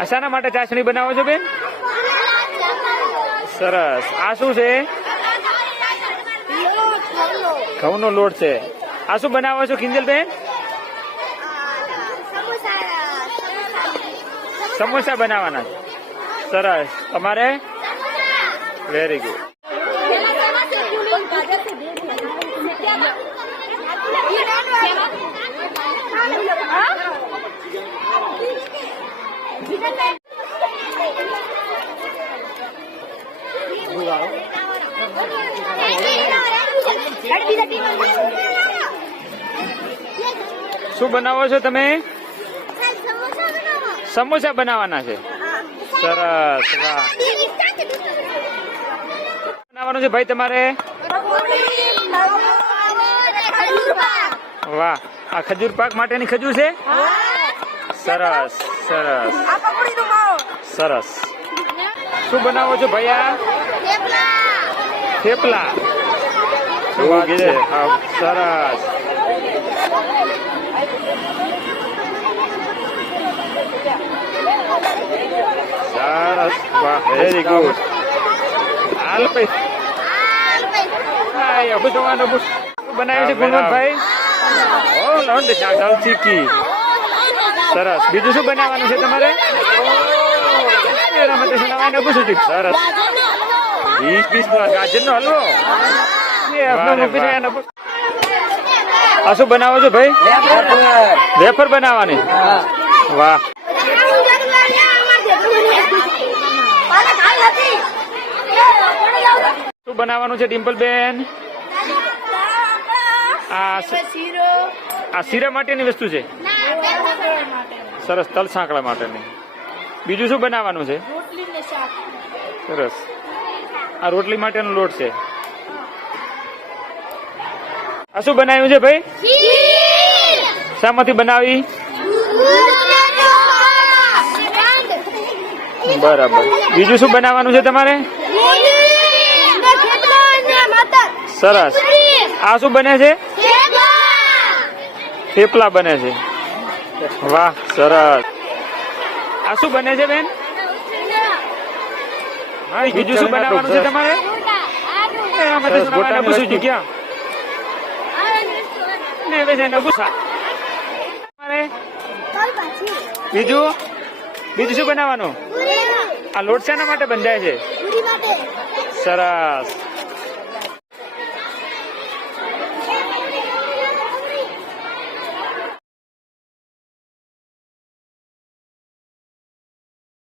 આ શાના માટે ચાસણી બનાવો છો બેન? સરસ. આ શું છે? ઘઉંનો લોટ છે. આ શું બનાવો છો કિંજલબેન સમોસા બનાવવાના સરસ. તમારે? વેરી ગુડ શું બનાવો છો તમે? સમોસા બનાવવાના છે. સરસ વાહ. બનાવવાનું છે ભાઈ તમારે? વાહ. આ ખજૂર પાક માટેની ખજૂર છે? સરસ. સરસ સરસ શું બનાવો છો ભાઈ આ થેપલા શું વાત છે હા, સરસ સરસ વાહ વેરી ગુડ હાલ ભાઈ હા, એ અભુ જવાનો અભુ. શું બનાવ્યું છે ગુણવંતભાઈ ઓ લંડ શાક દાલ ચીકી સરસ. બીજું શું બનાવવાનું છે તમારે? રમત બનાવવાનું અભુ સુધી સરસ. વીસ વીસ ગાજરનો હલવો. આ શું બનાવો છો ભાઈ? વેફર બનાવવાની. વાહ. શું બનાવવાનું છે ડિમ્પલ બેન આ શીરા માટેની વસ્તુ છે. સરસ તલ સાંકળા માટેની. બીજું શું બનાવવાનું છે? સરસ. આ રોટલી માટેનો લોટ છે. આ શું બનાવ્યું છે ભાઈ? શામાંથી બનાવી? બરાબર. બીજું શું બનાવવાનું છે તમારે? સરસ. આ શું બને છે? થેપલા બને છે. વાહ સરસ. આ શું બને છે બેન? હા બીજું શું બનાવવાનું છે તમારે? પૂછું છું ક્યાં? ને હવે છે ને પૂછા. તમારે? બીજું? બીજું શું બનાવવાનું? આ લોટ શાના માટે બંધાય છે? સરસ.